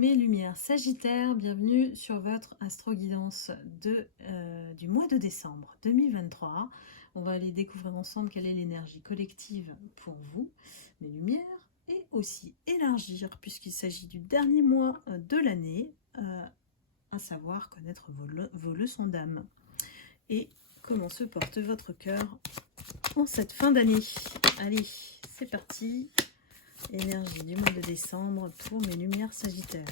mes lumières Sagittaire, bienvenue sur votre astro-guidance du mois de décembre 2023. On va aller découvrir ensemble quelle est l'énergie collective pour vous, mes lumières, et aussi élargir, puisqu'il s'agit du dernier mois de l'année, à savoir connaître vos leçons d'âme. Et comment se porte votre cœur en cette fin d'année. Allez, c'est parti. Énergie du mois de décembre pour mes lumières Sagittaires.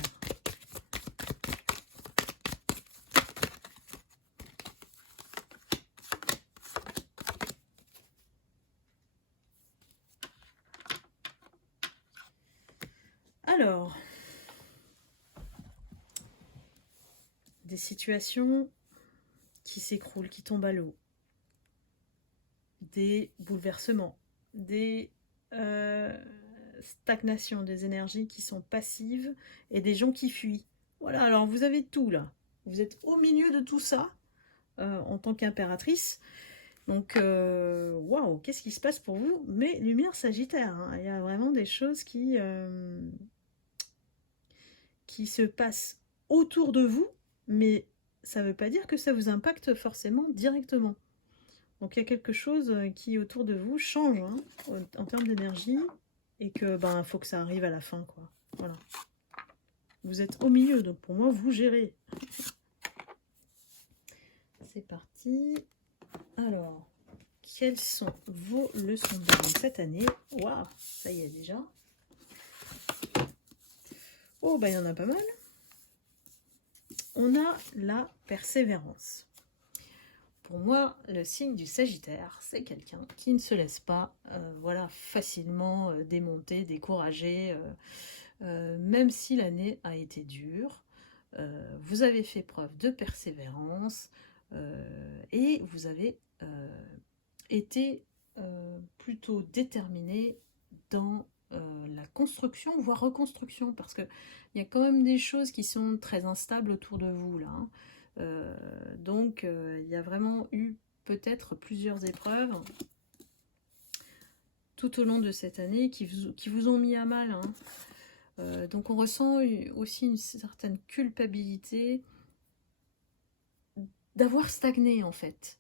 Alors, des situations qui s'écroulent, qui tombent à l'eau, des bouleversements, des stagnations, des énergies qui sont passives et des gens qui fuient. Voilà, alors vous avez tout là. Vous êtes au milieu de tout ça en tant qu'impératrice. Donc, waouh, qu'est-ce qui se passe pour vous? Mais lumière Sagittaire, hein, il y a vraiment des choses qui se passent autour de vous, mais ça ne veut pas dire que ça vous impacte forcément directement. Donc, il y a quelque chose qui, autour de vous, change hein, en termes d'énergie, et que, faut que ça arrive à la fin, quoi. Voilà. Vous êtes au milieu, donc pour moi, vous gérez. C'est parti. Alors, quelles sont vos leçons d'âme cette année? Waouh, ça y est déjà. Oh, il y en a pas mal. On a la persévérance. Pour moi, le signe du Sagittaire, c'est quelqu'un qui ne se laisse pas facilement démonter, décourager, même si l'année a été dure. Vous avez fait preuve de persévérance et vous avez été plutôt déterminé dans la construction, voire reconstruction, parce qu'il y a quand même des choses qui sont très instables autour de vous, là. Hein. Donc, il y a vraiment eu peut-être plusieurs épreuves tout au long de cette année qui vous ont mis à mal. Hein. Donc, on ressent aussi une certaine culpabilité d'avoir stagné, en fait.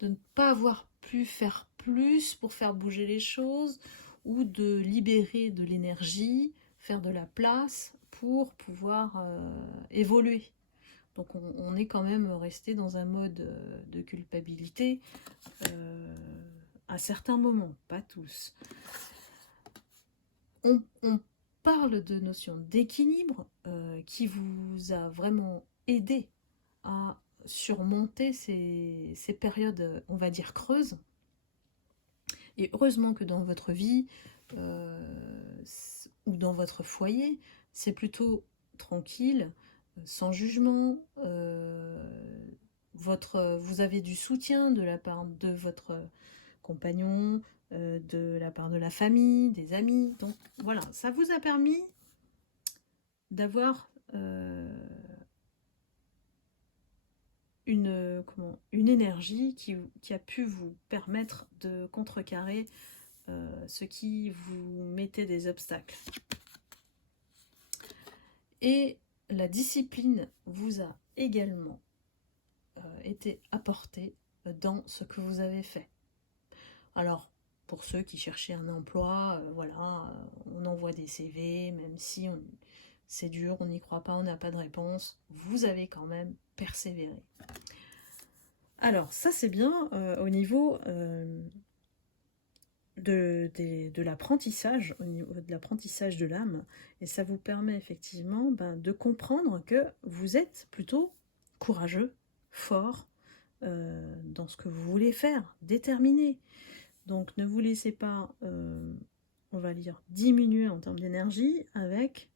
De ne pas avoir pu faire plus pour faire bouger les choses, ou de libérer de l'énergie, faire de la place pour pouvoir évoluer. Donc on est quand même resté dans un mode de culpabilité à certains moments, pas tous. On parle de notion d'équilibre qui vous a vraiment aidé à surmonter ces périodes, on va dire, creuses. Et heureusement que dans votre vie ou dans votre foyer, c'est plutôt tranquille, sans jugement, vous avez du soutien de la part de votre compagnon, de la part de la famille, des amis. Donc voilà, ça vous a permis d'avoir une énergie qui a pu vous permettre de contrecarrer ce qui vous mettait des obstacles. Et la discipline vous a également été apportée dans ce que vous avez fait. Alors, pour ceux qui cherchaient un emploi, on envoie des CV, même si c'est dur, on n'y croit pas, on n'a pas de réponse, vous avez quand même persévéré. Alors, ça c'est bien au niveau de l'apprentissage, au niveau de l'apprentissage de l'âme, et ça vous permet effectivement de comprendre que vous êtes plutôt courageux, fort dans ce que vous voulez faire, déterminé. Donc ne vous laissez pas, on va dire, diminuer en termes d'énergie avec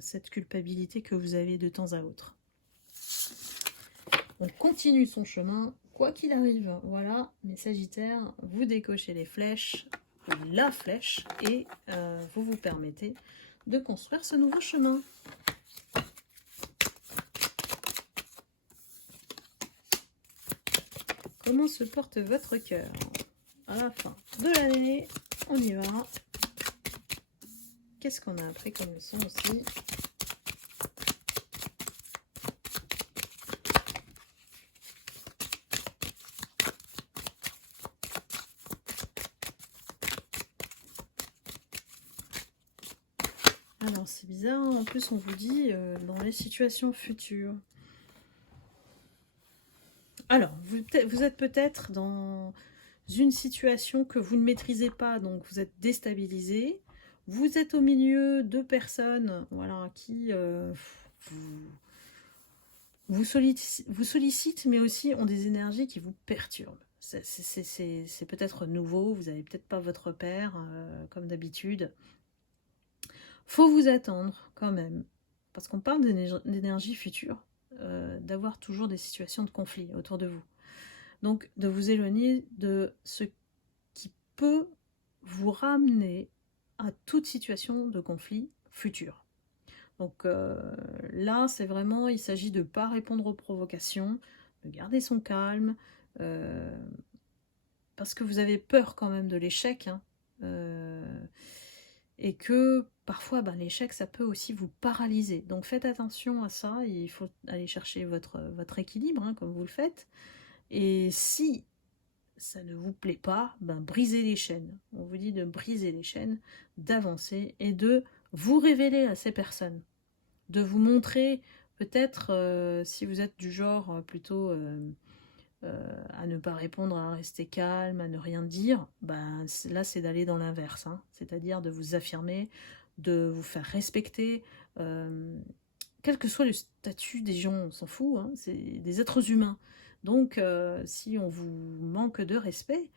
cette culpabilité que vous avez de temps à autre. On continue son chemin, quoi qu'il arrive. Voilà, mes Sagittaires, vous décochez les flèches, la flèche, et vous vous permettez de construire ce nouveau chemin. Comment se porte votre cœur à la fin de l'année? On y va. Qu'est-ce qu'on a appris comme leçon aussi? c'est bizarre, en plus on vous dit dans les situations futures. Alors, vous êtes peut-être dans une situation que vous ne maîtrisez pas, donc vous êtes déstabilisé. Vous êtes au milieu de personnes, voilà, qui vous sollicitent, mais aussi ont des énergies qui vous perturbent. C'est peut-être nouveau, vous n'avez peut-être pas votre père, comme d'habitude. Faut vous attendre quand même, parce qu'on parle d'énergie future, d'avoir toujours des situations de conflit autour de vous. Donc, de vous éloigner de ce qui peut vous ramener à toute situation de conflit futur. Donc là, c'est vraiment, il s'agit de ne pas répondre aux provocations, de garder son calme, parce que vous avez peur quand même de l'échec, hein, et que parfois, l'échec, ça peut aussi vous paralyser. Donc faites attention à ça, il faut aller chercher votre équilibre, hein, comme vous le faites. Et si ça ne vous plaît pas, brisez les chaînes. On vous dit de briser les chaînes, d'avancer et de vous révéler à ces personnes. De vous montrer, peut-être, si vous êtes du genre plutôt à ne pas répondre, à rester calme, à ne rien dire, là c'est d'aller dans l'inverse, hein. C'est-à-dire de vous affirmer, de vous faire respecter, quel que soit le statut des gens, on s'en fout, hein, c'est des êtres humains. Donc si on vous manque de respect,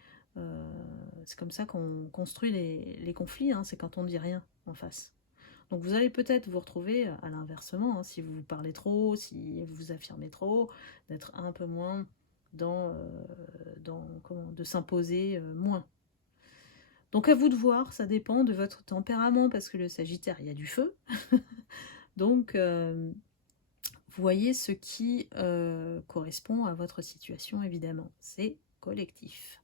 c'est comme ça qu'on construit les conflits, hein, c'est quand on ne dit rien en face. Donc vous allez peut-être vous retrouver à l'inversement, hein, si vous parlez trop, si vous vous affirmez trop, d'être un peu moins dans de s'imposer moins. Donc à vous de voir, ça dépend de votre tempérament, parce que le Sagittaire, il y a du feu. Donc voyez ce qui correspond à votre situation, évidemment. C'est collectif.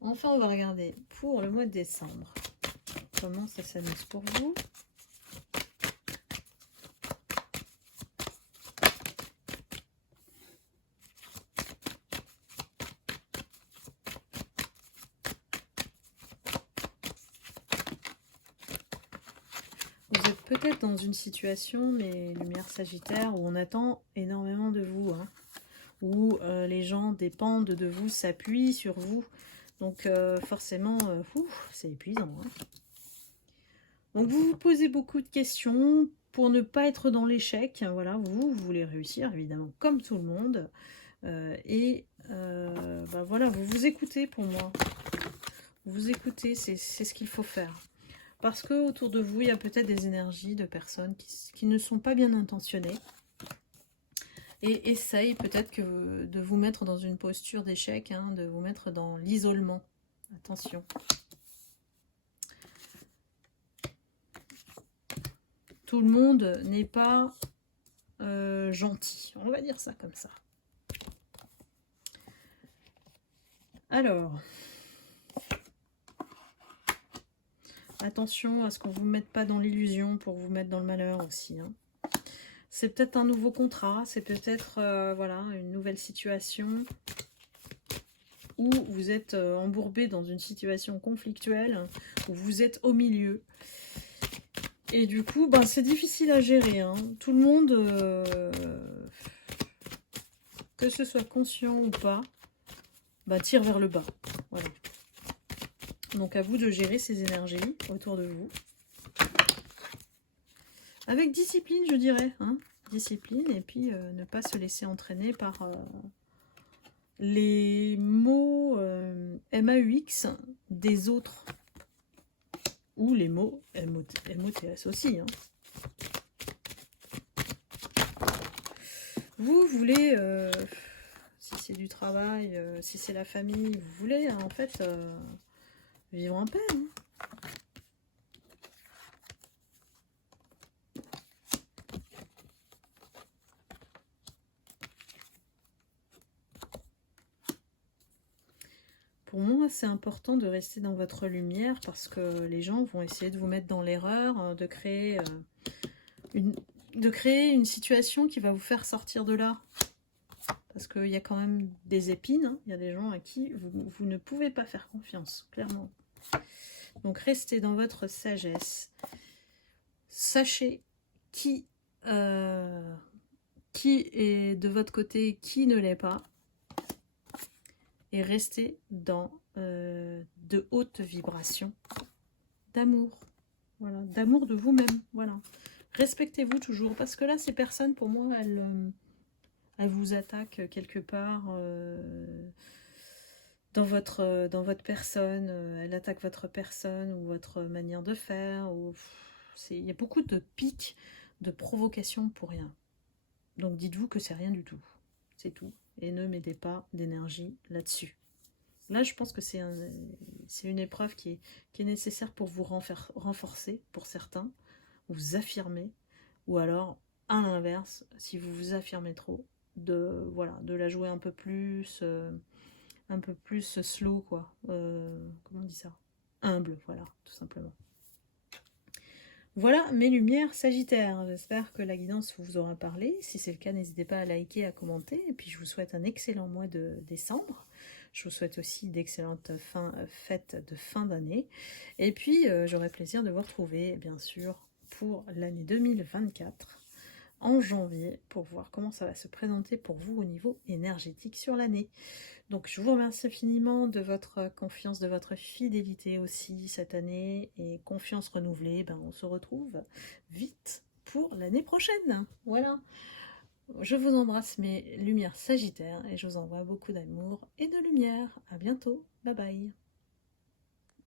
Enfin, on va regarder pour le mois de décembre. Comment ça s'annonce pour vous? Vous êtes peut-être dans une situation, mes lumières Sagittaires, où on attend énormément de vous, hein, où les gens dépendent de vous, s'appuient sur vous. Donc forcément, c'est épuisant, hein. Donc vous vous posez beaucoup de questions pour ne pas être dans l'échec. Voilà, vous voulez réussir, évidemment, comme tout le monde. Voilà, vous vous écoutez pour moi. Vous écoutez, c'est ce qu'il faut faire. Parce que autour de vous, il y a peut-être des énergies de personnes qui ne sont pas bien intentionnées. Et essaye peut-être de vous mettre dans une posture d'échec, hein, de vous mettre dans l'isolement. Attention. Tout le monde n'est pas gentil. On va dire ça comme ça. Alors, attention à ce qu'on ne vous mette pas dans l'illusion pour vous mettre dans le malheur aussi, hein. C'est peut-être un nouveau contrat, c'est peut-être voilà, une nouvelle situation où vous êtes embourbé dans une situation conflictuelle, où vous êtes au milieu. Et du coup, c'est difficile à gérer, hein. Tout le monde, que ce soit conscient ou pas, tire vers le bas. Voilà. Donc à vous de gérer ces énergies autour de vous. Avec discipline, je dirais, hein. Discipline, et puis ne pas se laisser entraîner par les mots MAUX des autres. Ou les mots MOTS aussi, hein. Vous voulez, si c'est du travail, si c'est la famille, vous voulez en fait vivre en paix, hein. Pour moi, c'est important de rester dans votre lumière parce que les gens vont essayer de vous mettre dans l'erreur, de créer une situation qui va vous faire sortir de là. Parce qu'il y a quand même des épines, hein. Il y a des gens à qui vous ne pouvez pas faire confiance, clairement. Donc restez dans votre sagesse. Sachez qui est de votre côté, qui ne l'est pas. Et restez dans de hautes vibrations d'amour. Voilà, d'amour de vous-même. Voilà. Respectez-vous toujours. Parce que là, ces personnes, pour moi, elles vous attaquent quelque part dans votre personne. Elles attaquent votre personne ou votre manière de faire. Il y a beaucoup de pics, de provocations pour rien. Donc dites-vous que c'est rien du tout. C'est tout. Et ne mettez pas d'énergie là-dessus. Là, je pense que c'est une épreuve qui est nécessaire pour vous renforcer, pour certains, vous affirmer, ou alors, à l'inverse, si vous vous affirmez trop, de la jouer un peu plus slow, quoi. Comment on dit ça? Humble, voilà, tout simplement. Voilà mes lumières Sagittaire. J'espère que la guidance vous aura parlé. Si c'est le cas, n'hésitez pas à liker, à commenter. Et puis je vous souhaite un excellent mois de décembre. Je vous souhaite aussi d'excellentes fêtes de fin d'année. Et puis j'aurai plaisir de vous retrouver, bien sûr, pour l'année 2024 en janvier pour voir comment ça va se présenter pour vous au niveau énergétique sur l'année. Donc je vous remercie infiniment de votre confiance, de votre fidélité aussi cette année, et confiance renouvelée, on se retrouve vite pour l'année prochaine. Voilà, je vous embrasse mes lumières Sagittaires et je vous envoie beaucoup d'amour et de lumière. À bientôt, bye bye.